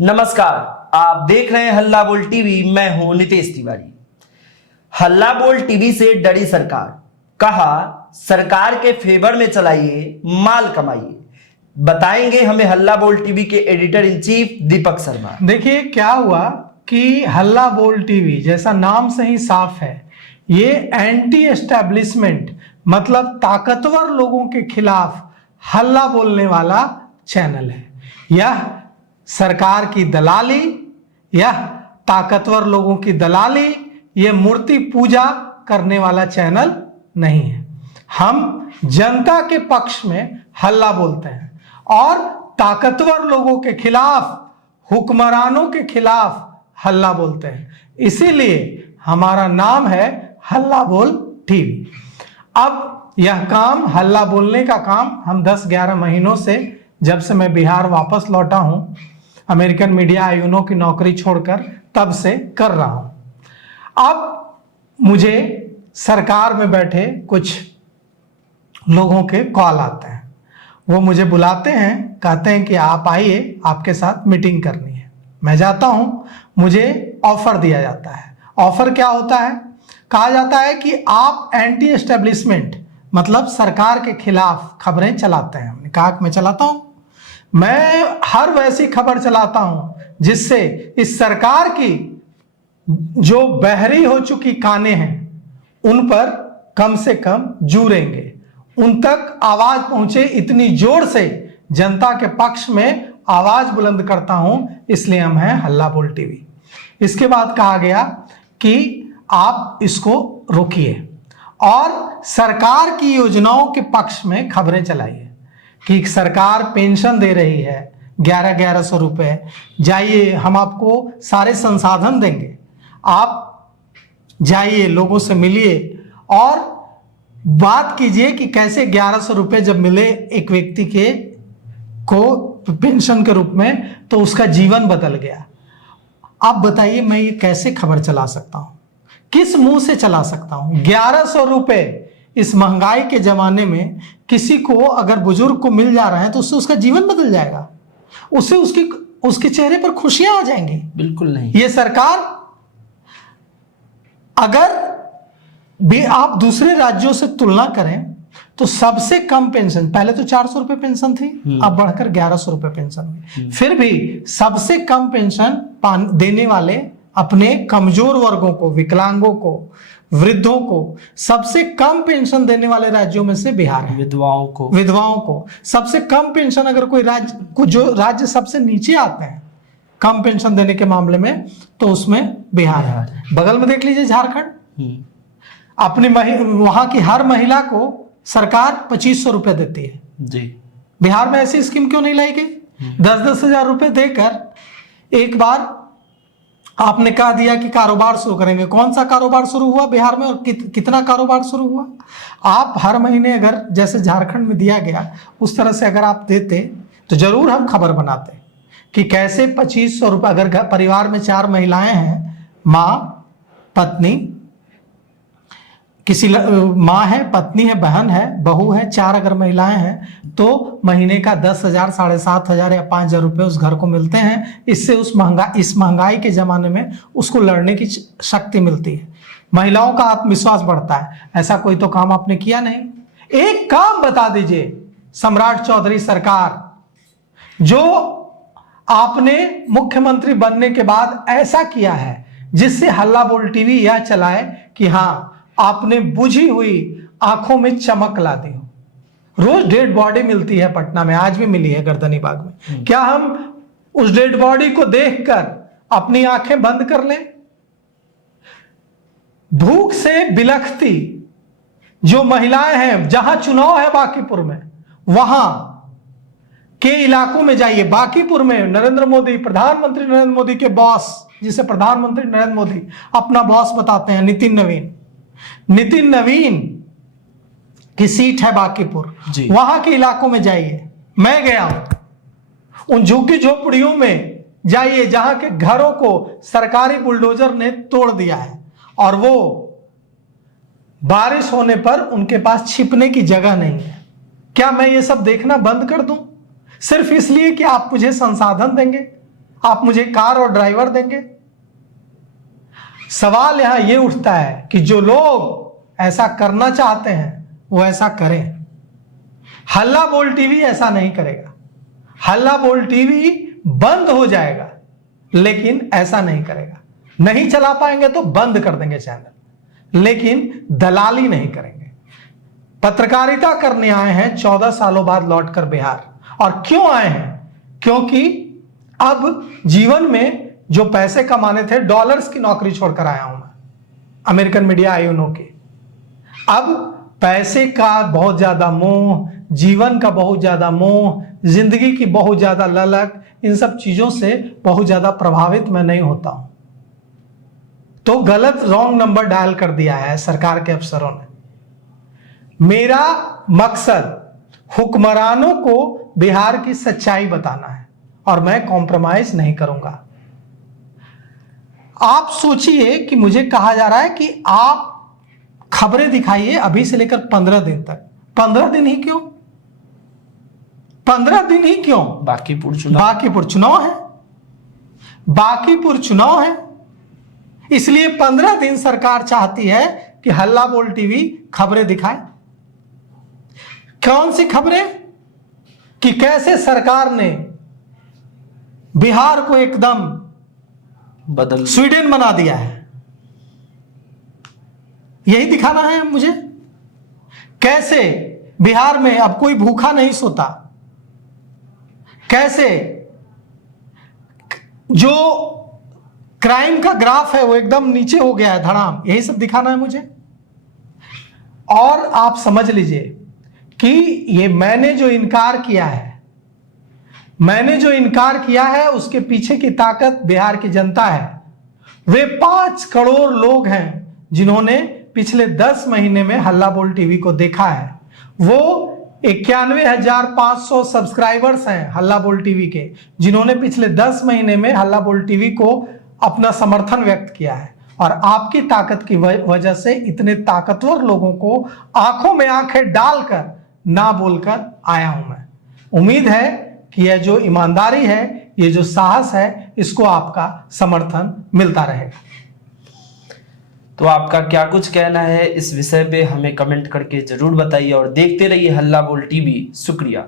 नमस्कार, आप देख रहे हैं हल्ला बोल टीवी। मैं हूं नितेश तिवारी। हल्ला बोल टीवी से डरी सरकार, कहा सरकार के फेवर में चलाइए, माल कमाइए। बताएंगे हमें हल्ला बोल टीवी के editor in chief Deepak Sharma. देखिए क्या हुआ कि हल्ला बोल टीवी जैसा नाम से ही साफ है, ये एंटी एस्टेब्लिशमेंट मतलब ताकतवर लोगों के खिलाफ हल्ला बोलने वाला चैनल है। यह सरकार की दलाली, यह ताकतवर लोगों की दलाली, यह मूर्ति पूजा करने वाला चैनल नहीं है। हम जनता के पक्ष में हल्ला बोलते हैं और ताकतवर लोगों के खिलाफ, हुक्मरानों के खिलाफ हल्ला बोलते हैं। इसीलिए हमारा नाम है हल्ला बोल टीवी। अब यह काम, हल्ला बोलने का काम हम 10-11 महीनों से, जब से मैं बिहार वापस लौटा हूं अमेरिकन मीडिया आयुनों की नौकरी छोड़कर, तब से कर रहा हूं। अब मुझे सरकार में बैठे कुछ लोगों के कॉल आते हैं, वो मुझे बुलाते हैं, कहते हैं कि आप आइए, आपके साथ मीटिंग करनी है। मैं जाता हूं, मुझे ऑफर दिया जाता है। ऑफर क्या होता है? कहा जाता है कि आप एंटी एस्टेब्लिशमेंट मतलब सरकार के खिलाफ खबरें चलाते हैं। मैंने कहा कि मैं चलाता हूं, मैं हर वैसी खबर चलाता हूं जिससे इस सरकार की जो बहरी हो चुकी कानें हैं उन पर कम से कम जूरेंगे, उन तक आवाज पहुंचे, इतनी जोर से जनता के पक्ष में आवाज बुलंद करता हूं। इसलिए हम हैं हल्ला बोल टीवी। इसके बाद कहा गया कि आप इसको रोकिए और सरकार की योजनाओं के पक्ष में खबरें चलाइए कि सरकार पेंशन दे रही है 1100 रुपए, जाइए हम आपको सारे संसाधन देंगे, आप जाइए लोगों से मिलिए और बात कीजिए कि कैसे 1100 रुपए जब मिले एक व्यक्ति के को पेंशन के रूप में तो उसका जीवन बदल गया। आप बताइए मैं ये कैसे खबर चला सकता हूं, किस मुंह से चला सकता हूं? 1100 रुपए इस महंगाई के जमाने में किसी को अगर बुजुर्ग को मिल जा रहा है तो उससे उसका जीवन बदल जाएगा, उससे उसके चेहरे पर खुशियां आ जाएंगी? बिल्कुल नहीं। ये सरकार, अगर भी आप दूसरे राज्यों से तुलना करें तो सबसे कम पेंशन, पहले तो 400 रुपए पेंशन थी, अब बढ़कर 1100 रुपए पेंशन हुई। फिर भी सबसे कम पेंशन देने वाले अपने कमजोर वर्गों को, विकलांगों को, वृद्धों को सबसे कम पेंशन देने वाले राज्यों में से बिहार है। विधवाओं को सबसे कम पेंशन, अगर कोई राज्य, जो राज्य सबसे नीचे आते हैं कम पेंशन देने के मामले में, तो उसमें बिहार है। बगल में देख लीजिए झारखंड, अपनी वहां की हर महिला को सरकार 2500 रुपए देती है जी। बिहार में ऐसी स्कीम क्यों नहीं लाई गई? 10-10 हजार रुपए देकर एक बार आपने कहा दिया कि कारोबार शुरू करेंगे। कौन सा कारोबार शुरू हुआ बिहार में और कितना कारोबार शुरू हुआ? आप हर महीने अगर जैसे झारखंड में दिया गया उस तरह से अगर आप देते तो जरूर हम खबर बनाते कि कैसे 2500 रुपए, अगर परिवार में 4 महिलाएं हैं, माँ, पत्नी, किसी माँ है, पत्नी है, बहन है, बहू है, 4 अगर महिलाएं हैं तो महीने का 10,000, 7,500 या 5,000 रुपए उस घर को मिलते हैं। इससे इस महंगाई के जमाने में उसको लड़ने की शक्ति मिलती है, महिलाओं का आत्मविश्वास बढ़ता है। ऐसा कोई तो काम आपने किया नहीं। एक काम बता दीजिए सम्राट चौधरी सरकार, जो आपने मुख्यमंत्री बनने के बाद ऐसा किया है जिससे हल्ला बोल टीवी यह चलाए कि हाँ आपने बुझी हुई आंखों में चमक ला दी हो। रोज डेड बॉडी मिलती है पटना में, आज भी मिली है गर्दनी बाग में। क्या हम उस डेड बॉडी को देखकर अपनी आंखें बंद कर लें? भूख से बिलखती जो महिलाएं हैं, जहां चुनाव है बांकीपुर में, वहां के इलाकों में जाइए। बांकीपुर में नरेंद्र मोदी, प्रधानमंत्री नरेंद्र मोदी के बॉस, जिसे प्रधानमंत्री नरेंद्र मोदी अपना बॉस बताते हैं, नितिन नवीन की सीट है बांकीपुर, वहां के इलाकों में जाइए। मैं गया हूं, उन झुग्गी झोपड़ियों में जाइए जहां के घरों को सरकारी बुलडोजर ने तोड़ दिया है और वो बारिश होने पर उनके पास छिपने की जगह नहीं है। क्या मैं ये सब देखना बंद कर दूं सिर्फ इसलिए कि आप मुझे संसाधन देंगे? आप मुझे कार और ड्राइवर देंगे? सवाल यहां यह उठता है कि जो लोग ऐसा करना चाहते हैं वो ऐसा करें। हल्ला बोल टीवी ऐसा नहीं करेगा। हल्ला बोल टीवी बंद हो जाएगा, लेकिन ऐसा नहीं करेगा। नहीं चला पाएंगे तो बंद कर देंगे चैनल, लेकिन दलाली नहीं करेंगे। पत्रकारिता करने आए हैं 14 सालों बाद लौटकर बिहार। और क्यों आए हैं? क्योंकि अब जीवन में जो पैसे कमाने थे, डॉलर्स की नौकरी छोड़कर आया हूं मैं, अमेरिकन मीडिया आईओनो की। अब पैसे का बहुत ज्यादा मोह, जीवन का बहुत ज्यादा मोह, जिंदगी की बहुत ज्यादा ललक, इन सब चीजों से बहुत ज्यादा प्रभावित मैं नहीं होता हूं। तो गलत रॉन्ग नंबर डायल कर दिया है सरकार के अफसरों ने। मेरा मकसद हुक्मरानों को बिहार की सच्चाई बताना है और मैं कॉम्प्रोमाइज नहीं करूंगा। आप सोचिए कि मुझे कहा जा रहा है कि आप खबरें दिखाइए अभी से लेकर 15 दिन तक। 15 दिन ही क्यों? 15 दिन ही क्यों? बांकीपुर चुनाव है। बांकीपुर चुनाव है, इसलिए 15 दिन सरकार चाहती है कि हल्ला बोल टीवी खबरें दिखाए। कौन सी खबरें? कि कैसे सरकार ने बिहार को एकदम बदल स्वीडन बना दिया है, यही दिखाना है मुझे। कैसे बिहार में अब कोई भूखा नहीं सोता, कैसे जो क्राइम का ग्राफ है वो एकदम नीचे हो गया है धड़ाम, यही सब दिखाना है मुझे। और आप समझ लीजिए कि ये मैंने जो इनकार किया है उसके पीछे की ताकत बिहार की जनता है। वे 5 करोड़ लोग हैं जिन्होंने पिछले 10 महीने में हल्ला बोल टीवी को देखा है। वो 91,500 सब्सक्राइबर्स हैं हल्ला बोल टीवी के, जिन्होंने पिछले 10 महीने में हल्ला बोल टीवी को अपना समर्थन व्यक्त किया है। और आपकी ताकत की वजह से इतने ताकतवर लोगों को आंखों में आंखें डालकर ना बोलकर आया हूं मैं। उम्मीद है कि यह जो ईमानदारी है, ये जो साहस है, इसको आपका समर्थन मिलता रहेगा। तो आपका क्या कुछ कहना है इस विषय पे हमें कमेंट करके जरूर बताइए और देखते रहिए हल्ला बोल टीवी। शुक्रिया।